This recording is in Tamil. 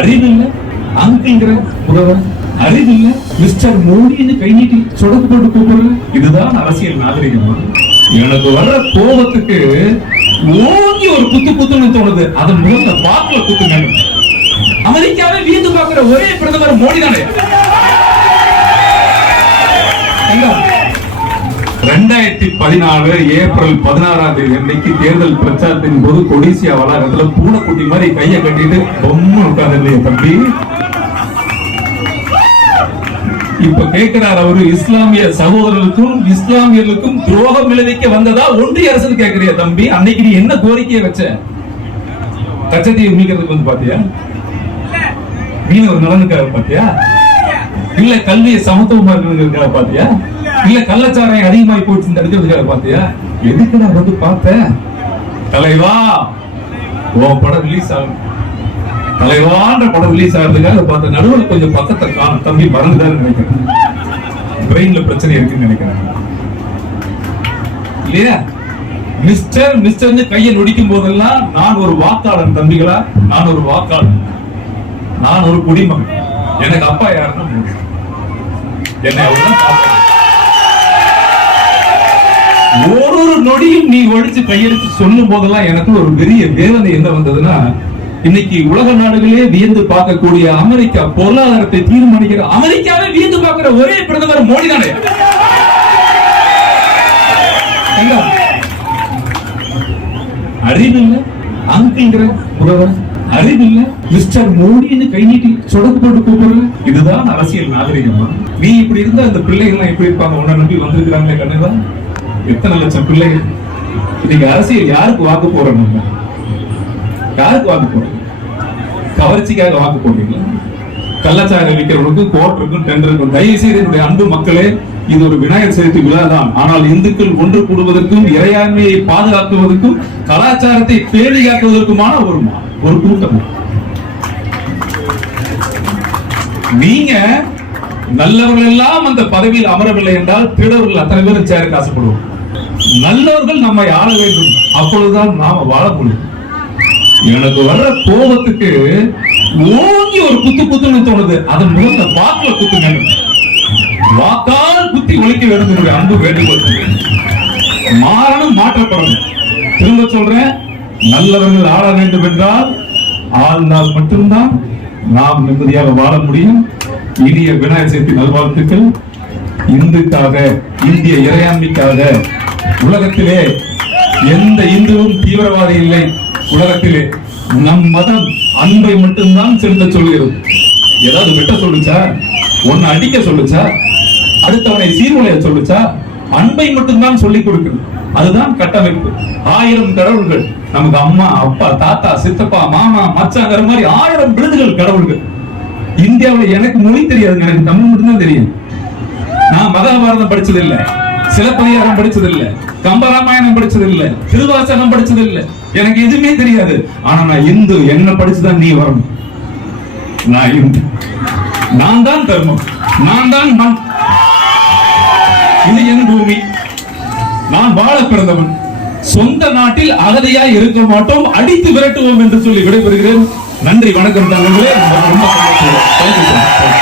அறிவில்ல. அங்கிள்ங்கிற முதல்வர் அறிவில்ல. மிஸ்டர் மோடின்னு கை நீட்டி சொடக்கு போட்டு கூப்பிடுற இதுதான் அரசியல் நாகரிகமா? எனக்கு வர்ற கோபத்துக்கு ஓங்கி ஒரு குத்து குத்துன்னு தோணுது. அதன் முதல்ல பாக்குல குத்துங்க அமெரிக்காவே வீந்து பாக்குற ஒரே பிரதமர் மோடி தானே ரெண்டாயிரத்தி பதினாலு ஏப்ரல் பதினாறாம் தேதி அன்னைக்கு தேர்தல் பிரச்சாரத்தின் போது கொடிசியா வளாகத்துல பூனைக்குட்டி மாதிரி கையை கட்டிட்டு பொம்மை உட்கார்ந்து தம்பி. இப்ப கேட்கிறார் அவரு இஸ்லாமிய சகோதரர்களுக்கும் இஸ்லாமியர்களுக்கும் துரோகம் விளைவிக்க வந்ததா? ஒன்றிய அரசு கேட்கிறியா தம்பி. அன்னைக்கு நீ என்ன கோரிக்கையை வச்ச? கச்சத்தீவை மீட்கிறதுக்கு வந்து பாத்தியா? மீனவர் நலனுக்காக பாத்தியா? இல்ல கல்வியை சமத்துவமா இருக்கிறதுக்காக பாத்தியா? இல்ல கள்ளச்சாராயம் அதிகமாகி போச்சு தடுக்கிறதுக்காக பாத்தியா எதுக்கு நான் வந்து பார்த்தேன்? தலைவா உன் படம் ரிலீஸ் ஆகும். தலைவான்ற படம் ரிலீஸ் ஆகிறதுக்காக பார்த்த நடுவில் கொஞ்சம் பக்கத்தை காணும் தம்பி மறந்துதான் நினைக்கிறேன். பிரெயின்ல பிரச்சனை இருக்குன்னு நினைக்கிறேன். இல்லையா? மிஸ்டர் மிஸ்டர்னு கையை நொடிக்கும் போதெல்லாம் நான் ஒரு வாக்காளன் தம்பிகளா? நான் ஒரு வாக்காளன். நான் ஒரு குடிமகன். எனக்கு அப்பா யாருன்னா என்ன என்னை ஒரு ஒரு நொடியும் நீ ஒழிச்சு கையெழுத்து சொல்லும் போதெல்லாம் எனக்கு ஒரு பெரிய வேதனை என்ன வந்ததுன்னா இன்னைக்கு உலக நாடுகளே வியந்து பார்க்கக்கூடிய அமெரிக்கா பொருளாதாரத்தை தீர்மானிக்கிற அமெரிக்காவே வியந்து பார்க்கிற ஒரே பிரதமர் மோடி தானே? அறிவில்ல? அங்கிங்கிற முதல்வர் அறிவில்ல? மிஸ்டர் மோடின்னு கை நீட்டி சொடக்கு போட்டு கூப்பிடுற இதுதான் அரசியல் நாகரிகமா? நீ இப்படி இருந்தா அந்த பிள்ளைகள் எல்லாம் எப்படி இருப்பாங்க? உன்னை நம்பி வந்திருக்கிறாங்களே கண்ணுதான் எத்தனை லட்சம் பிள்ளைகள். இன்னைக்கு அரசியல் யாருக்கு வாக்கு போறோம் நம்ம யாருக்கு வாக்கு போறோம் கவர்ச்சிக்காக வாக்கு போடுறீங்களா? கள்ளச்சாரம் விற்கிறவனுக்கு கோர்ட் இருக்கும் டெண்டர் இருக்கும் தயவு செய்து என்னுடைய அன்பு மக்களே இது ஒரு விநாயகர் சதுர்த்தி விழா தான். ஆனால் இந்துக்கள் ஒன்று கூடுவதற்கும் இறையாண்மையை பாதுகாக்குவதற்கும் கலாச்சாரத்தை பேணி காக்குவதற்குமான ஒரு ஒரு கூட்டம். நீங்க நல்லவர்கள் எல்லாம் அந்த பதவியில் அமரவில்லை என்றால் திடவர்கள் அத்தனை பேரும் சேர ஆசைப்படுவோம் நல்லவர்கள் நம்மை ஆள வேண்டும். அப்பொழுதுதான் நாம வாழ முடியும் எனக்கு வர்ற கோபத்துக்கு ஓங்கி ஒரு குத்து குத்துன்னு தோணுது. அதன் முதல்ல வாக்குல குத்துங்க வாக்கால் குத்தி ஒழிக்க வேண்டும் என்னுடைய அன்பு வேண்டுகோள். மாறணும் மாற்றப்படணும். திரும்ப சொல்றேன் நல்லவர்கள் ஆள வேண்டும் என்றால் ஆழ்ந்தால் மட்டும்தான் நாம் நிம்மதியாக வாழ முடியும். இனிய விநாயகர் சதுர்த்தி நல்வாழ்த்துக்கள். இந்துக்காக இந்திய இறையாண்மைக்காக உலகத்திலே எந்த இந்துவும் தீவிரவாதி இல்லை. உலகத்திலே நம் மதம் அன்பை மட்டும்தான் செலுத்த சொல்கிறது. ஏதாவது வெட்ட சொல்லுச்சா? ஒன்னு அடிக்க சொல்லுச்சா? அடுத்தவனை சீர்குலைய சொல்லுச்சா? அன்பை மட்டும்தான் சொல்லிக் கொடுக்கணும் அதுதான் கட்டமைப்பு. ஆயிரம் கடவுள்கள். நமக்கு அம்மா அப்பா தாத்தா சித்தப்பா மாமா மச்சாங்கிற மாதிரி ஆயிரம் விருதுகள் கடவுள்கள். இந்தியாவுல எனக்கு மொழி தெரியாது எனக்கு தமிழ் மட்டும்தான் தெரியும். நான் மகாபாரதம் படிச்சது இல்ல சிலப்பதிகாரம் படிச்சது இல்ல கம்பராமாயணம் படிச்சது இல்ல திருவாசகம் படிச்சது இல்ல எனக்கு எதுவுமே தெரியாது. ஆனா நான் இந்து என்ன படிச்சுதான் நீ வரணும். நான் இந்து. நான் தான் தர்மம். நான் தான் மண். இது என் பூமி. நான் வாழ பிறந்தவன். சொந்த நாட்டில் அகதியாய் இருக்க மாட்டோம் அடித்து விரட்டுவோம் என்று சொல்லி விடைபெறுகிறேன். நன்றி வணக்கம் தங்களே ரொம்ப சந்தோஷம்.